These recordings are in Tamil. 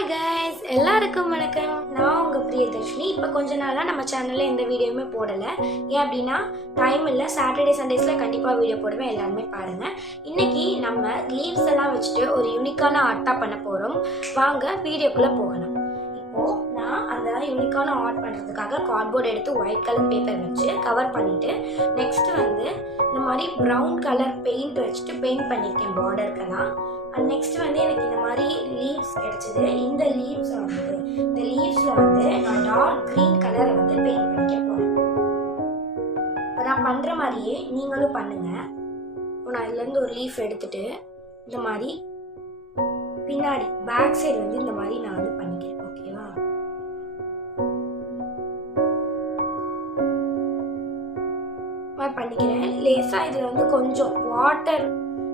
ஹாய் கைஸ், எல்லாருக்கும் வணக்கம். நான் உங்கள் பிரியதர்ஷினி. இப்போ கொஞ்ச நாளாக நம்ம சேனலில் எந்த வீடியோவுமே போடலை. ஏன் அப்படின்னா டைம் இல்லை. சாட்டர்டே சண்டேஸில் கண்டிப்பாக வீடியோ போடுவேன், எல்லாருமே பாருங்கள். இன்றைக்கி நம்ம லீவ்ஸ் எல்லாம் வச்சுட்டு ஒரு யூனிக்கான ஆர்ட்டாக பண்ண போகிறோம். வாங்க வீடியோக்குள்ளே போகலாம். இப்போது நான் அந்த யூனிக்கான ஆர்ட் பண்ணுறதுக்காக கார்ட்போர்ட் எடுத்து ஒயிட் கலர் பேப்பர் வச்சு கவர் பண்ணிவிட்டு நெக்ஸ்ட்டு வந்து இந்த மாதிரி ப்ரௌன் கலர் பெயிண்ட் வச்சுட்டு பெயிண்ட் பண்ணியிருக்கேன் பார்டருக்கெல்லாம். அண்ட் நெக்ஸ்ட்டு வந்து எனக்கு இந்த மாதிரி லீவ்ஸ் கிடச்சிது. இந்த லீவ்ஸில் வந்து நான் டார்க் க்ரீன் கலரை வந்து பெயிண்ட் பண்ணிக்க போகிறேன். இப்போ நான் பண்ணுற மாதிரியே நீங்களும் பண்ணுங்கள். இப்போ நான் இதுலேருந்து ஒரு லீஃப் எடுத்துகிட்டு இந்த மாதிரி பின்னாடி பேக் சைடு வந்து இந்த மாதிரி நான் வந்து பண்ணிக்கிறேன். ஓகேவா? பண்ணிக்கிறேன். லேசாக இதில் வந்து கொஞ்சம் வாட்டர்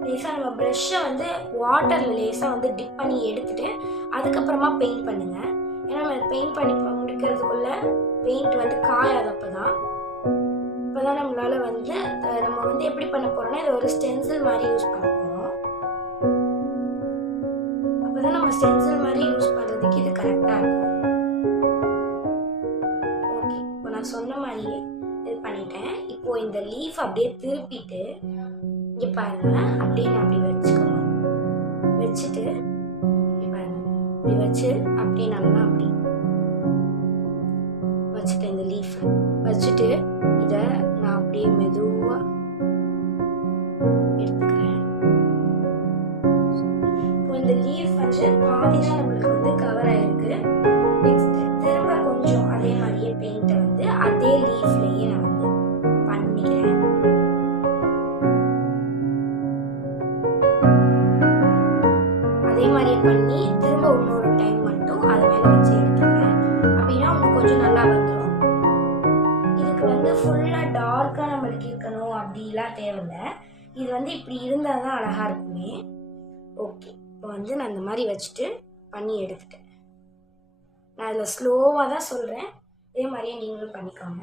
லேசாக நம்ம ப்ரெஷ்ஷை வந்து வாட்டரில் லேசாக வந்து டிப் பண்ணி எடுத்துகிட்டு அதுக்கப்புறமா பெயிண்ட் பண்ணுங்கள். ஏன்னா நம்ம பெயிண்ட் பண்ணி முடிக்கிறதுக்குள்ளே பெயிண்ட் வந்து காயாது. அப்போ தான் நம்மளால் வந்து நம்ம வந்து எப்படி பண்ண போகிறோம்னா இதை ஒரு ஸ்டென்சில் மாதிரி யூஸ் பண்ண போகிறோம். அப்போ தான் நம்ம ஸ்டென்சில் மாதிரி யூஸ் பண்ணுறதுக்கு இது கரெக்டாக இருக்கும். ஓகே, இப்போ நான் சொன்ன மாதிரியே இது பண்ணிட்டேன். இப்போது இந்த லீஃப் அப்படியே திருப்பிட்டு இங்கே பாருங்க, அப்படியே நான் அப்படி வச்சுக்கணும். வச்சுட்டு இங்கே பாருங்க, இப்படி வச்சு அப்படியே நல்லா அப்படி வச்சுட்டேன். இந்த லீஃப் வச்சுட்டு இதை நான் அப்படியே மெதுவாக எடுத்துக்கிறேன். இப்போ இந்த லீஃப் வந்து பாதி தான் நம்மளுக்கு வந்து கவர் ஆயிருக்கு. நெக்ஸ்ட் திரும்ப கொஞ்சம் அதே மாதிரியே பெயிண்ட்டை வந்து அதே லீஃப்லேயே நான் வந்து பண்ணிக்கிறேன். அதே மாதிரியே பண்ணி திரும்ப இன்னொரு டைம் மட்டும் அது மேலே வச்சு எடுத்துக்கிறேன். அப்படின்னா உங்களுக்கு கொஞ்சம் நல்லா வந்துடும். இதுக்கு வந்து ஃபுல்லாக டார்க்காக நம்மளுக்கு இருக்கணும் அப்படிலாம் தேவையில்லை. இது வந்து இப்படி இருந்தால் தான் அழகாக இருக்குமே. ஓகே, இப்போ வந்து நான் இந்த மாதிரி வச்சுட்டு பண்ணி எடுத்துட்டேன். நான் அதில் ஸ்லோவாக தான் சொல்கிறேன், இதே மாதிரியே நீங்களும் பண்ணிக்கோங்க.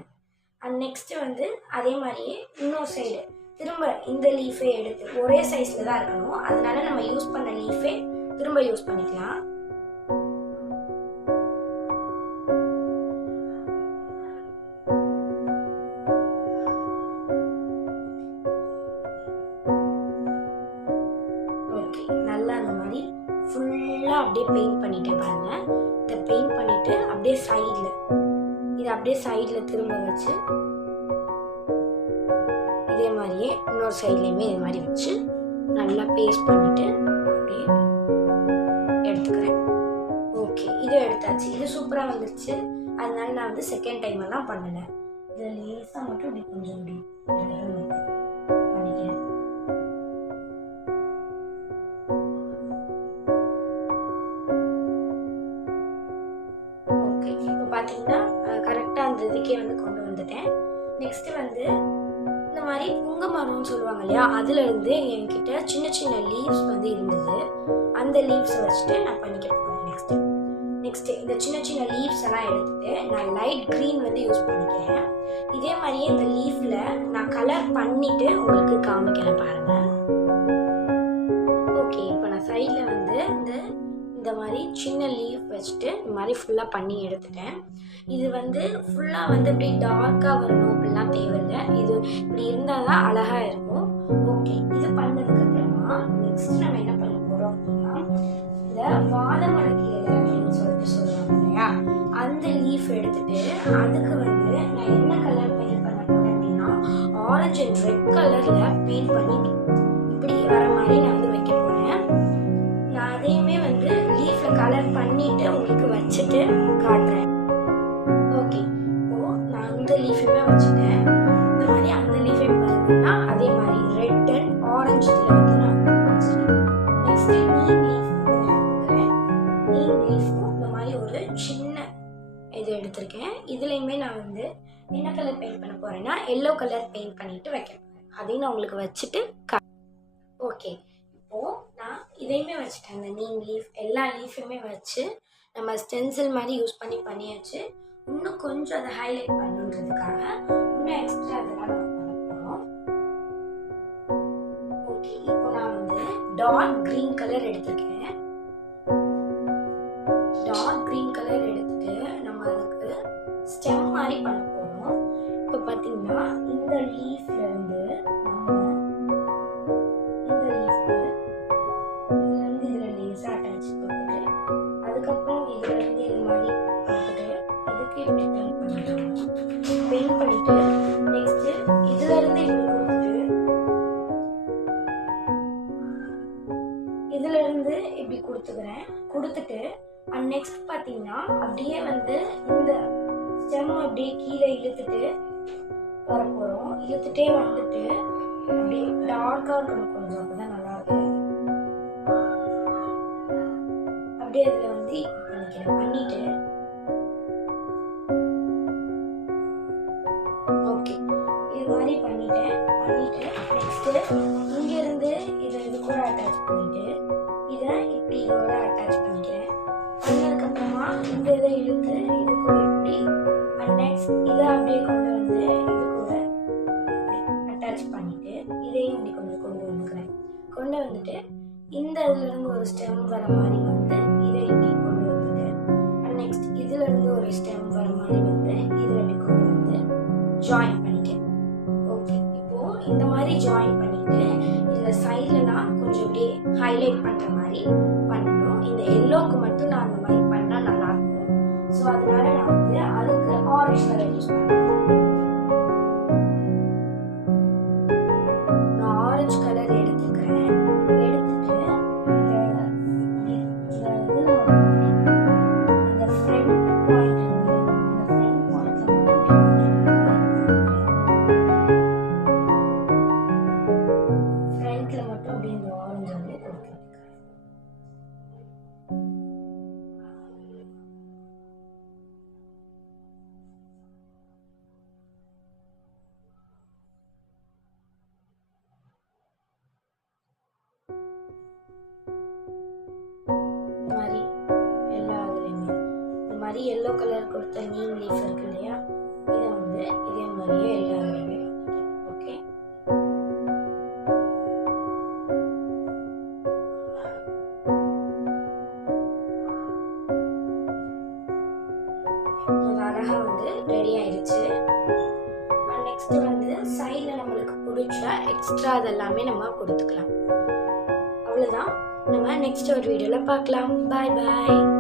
அண்ட் நெக்ஸ்ட்டு வந்து அதே மாதிரியே இன்னொரு சைடு திரும்ப இந்த லீஃபே எடுத்து ஒரே சைஸில் தான் இருக்கணும். அதனால நம்ம யூஸ் பண்ண லீஃபே திரும்ப யூஸ் பண்ணிக்கலாம். ஓகே, நல்லா அந்த மாதிரி ஃபுல்லாக அப்படியே பெயிண்ட் பண்ணிட்டேன் பாருங்க. இதை பெயிண்ட் பண்ணிட்டு அப்படியே சைடில் இதை அப்படியே சைடில் திரும்ப வச்சு இதே மாதிரியே இன்னொரு சைட்லேயுமே இது மாதிரி வச்சு நல்லா பேஸ்ட் பண்ணிட்டு அப்படியே எடுத்துக்கிறேன். ஓகே, இது எடுத்தாச்சு. இது சூப்பராக வந்துருச்சு. அதனால நான் வந்து செகண்ட் டைம் எல்லாம் பண்ணலை. இதில் லேசாக மட்டும் இப்படி கொஞ்சம் இப்படி பண்ணிக்கிறேன். ஓகே, இப்போ பார்த்தீங்கன்னா கரெக்டாக அந்த இதுக்கே வந்து கொண்டு வந்துட்டேன். நெக்ஸ்ட்டு வந்து இந்த மாதிரி புங்க மரம்னு சொல்லுவாங்க இல்லையா, அதுலேருந்து என்கிட்ட சின்ன சின்ன லீவ்ஸ் வந்து இருந்தது. அந்த லீவ்ஸை வச்சுட்டு நான் பண்ணிக்க போகிறேன். நெக்ஸ்ட்டு இந்த சின்ன சின்ன லீவ்ஸ் எல்லாம் எடுத்துகிட்டு நான் லைட் க்ரீன் வந்து யூஸ் பண்ணிக்கிறேன். இதே மாதிரியே இந்த லீஃபில் நான் கலர் பண்ணிவிட்டு உங்களுக்கு காமிக்கிறேன் பாருங்கள். ஓகே, இப்போ நான் சைடில் வந்து இந்த மாதிரி சின்ன லீஃப் வச்சுட்டு இந்த மாதிரி ஃபுல்லாக பண்ணி எடுத்துட்டேன். இது வந்து ஃபுல்லாக வந்து இப்படி டார்க்காக வரணும் அப்படிலாம் தேவையில்லை. இது இப்படி இருந்தால் தான் அழகாக இருக்கும். ஓகே, இது பண்ணதுக்கப்புறமா நெக்ஸ்ட் நம்ம என்ன பண்ண போகிறோம் அப்படின்னா இந்த வாழைமரக்கீரை அப்படின்னு சொல்லிட்டு சொல்லுவாங்க இல்லையா, அந்த லீஃப் எடுத்துட்டு அதுக்கு வந்து நான் என்ன கலர் பெயிண்ட் பண்ண போகிறேன் அப்படின்னா ஆரஞ்சு அண்ட் ரெட் கலரில் பெயிண்ட் பண்ணி இப்படி வர மாதிரி நான் வந்து வைக்க போகிறேன். நான் அதையுமே வந்து லீஃபில் கலர் பண்ணிவிட்டு உங்களுக்கு வச்சுட்டு காட்டுறேன். ஓகே, இப்போது நான் அந்த லீஃபுமே வச்சுட்டேன். இந்த மாதிரி அந்த லீஃபே பார்த்தீங்கன்னா அதே மாதிரி ரெட் அண்ட் ஆரஞ்சு இதில் வந்து நான் வச்சுட்டேன். நெக்ஸ்ட்டு நீம் லீஃப் வந்து நான் எடுத்துக்கிறேன். நீம் லீஃபும் இந்த மாதிரி ஒரு சின்ன இது எடுத்திருக்கேன். இதுலேயுமே நான் வந்து என்ன கலர் பெயிண்ட் பண்ண போகிறேன்னா எல்லோ கலர் பெயிண்ட் பண்ணிவிட்டு வைக்க போகிறேன். அதையும் நான் உங்களுக்கு வச்சுட்டு ஓகே, இப்போது நான் இதையுமே வச்சுட்டேன். அந்த நீம் லீஃப் எல்லா லீஃபுமே வச்சு நம்ம ஸ்டென்சில் மாதிரி யூஸ் பண்ணியாச்சு. இன்னும் கொஞ்சம் அதை ஹைலைட் பண்ணுன்றதுக்காக இன்னும் எக்ஸ்ட்ரா அதெல்லாம் நம்ம பண்ண போகிறோம். ஓகே, இப்போ நான் வந்து டார்க் க்ரீன் கலர் எடுத்துருக்கேன். பண்ணிட்டு நெக்ஸ்ட் இதுல இருந்து இப்படி இதுல இருந்து இப்படி கொடுத்துட்டு அண்ட் நெக்ஸ்ட் பாத்தீங்கன்னா அப்படியே வந்து இந்த ஸ்டெம் அப்படியே கீழே இழுத்துட்டு வர போறோம். இழுத்துட்டே வந்துட்டு அப்படியே டார்க்கா இருக்கணும் கொஞ்சம், அப்பதான் நல்லா இருக்கும். அப்படியே அதுல வந்து பண்ணிட்டு ஓகே இது மாதிரி பண்ணிட்டு நெக்ஸ்ட் இங்க இருந்து இது கூட அட்டாச் பண்ணிட்டு இதை இப்படி இதோட அட்டாச் பண்ணிக்கிறேன். பண்ணதுக்கப்புறமா இந்த இதை இழுத்து இது கூட இப்படி நெக்ஸ்ட் இதை அப்படியே கொண்டு வந்து இது கூட அட்டாச் பண்ணிட்டு இதையும் இப்படி கொஞ்சம் கொண்டு வந்துட்டு இந்த இதுல இருந்து ஒரு ஸ்டெம் வர மாதிரி வந்து இதை இப்படி கொண்டு வந்துட்டு நெக்ஸ்ட் இதுல இருந்து ஒரு ஸ்டெம் வர மாதிரி வந்து இதில் இப்படி கொண்டு வந்து ஜாயின் பண்ணிட்டேன். ஓகே, இப்போ இந்த மாதிரி ஜாயின் பண்ணிட்டு இதில் சைட்லலாம் கொஞ்சம் அப்படியே ஹைலைட் பண்ணுற மாதிரி பண்ணணும். இந்த எல்லோக்கு மட்டும் நான் அந்த மாதிரி பண்ணால் நல்லாயிருக்கும். ஸோ அதனால நான் வந்து அதுக்கு ஆரஞ்சு கலர் யூஸ் பண்ணுறேன். நான் ஆரஞ்சு கலர் எடுத்துக்கிறேன். எல்லோ கலர் கொடுத்த நீம் லீஃப் இருக்கு இல்லையா, இதை வந்து இதே மாதிரியே எல்லாருமே ஓகே. அழகா வந்து ரெடி ஆயிடுச்சு. நெக்ஸ்ட் வந்து சைடில் நம்மளுக்கு பிடிச்ச எக்ஸ்ட்ரா அதெல்லாமே நம்ம கொடுத்துக்கலாம். அவ்வளோதான். நம்ம நெக்ஸ்ட் ஒரு வீடியோவில் பார்க்கலாம். பாய் பாய்.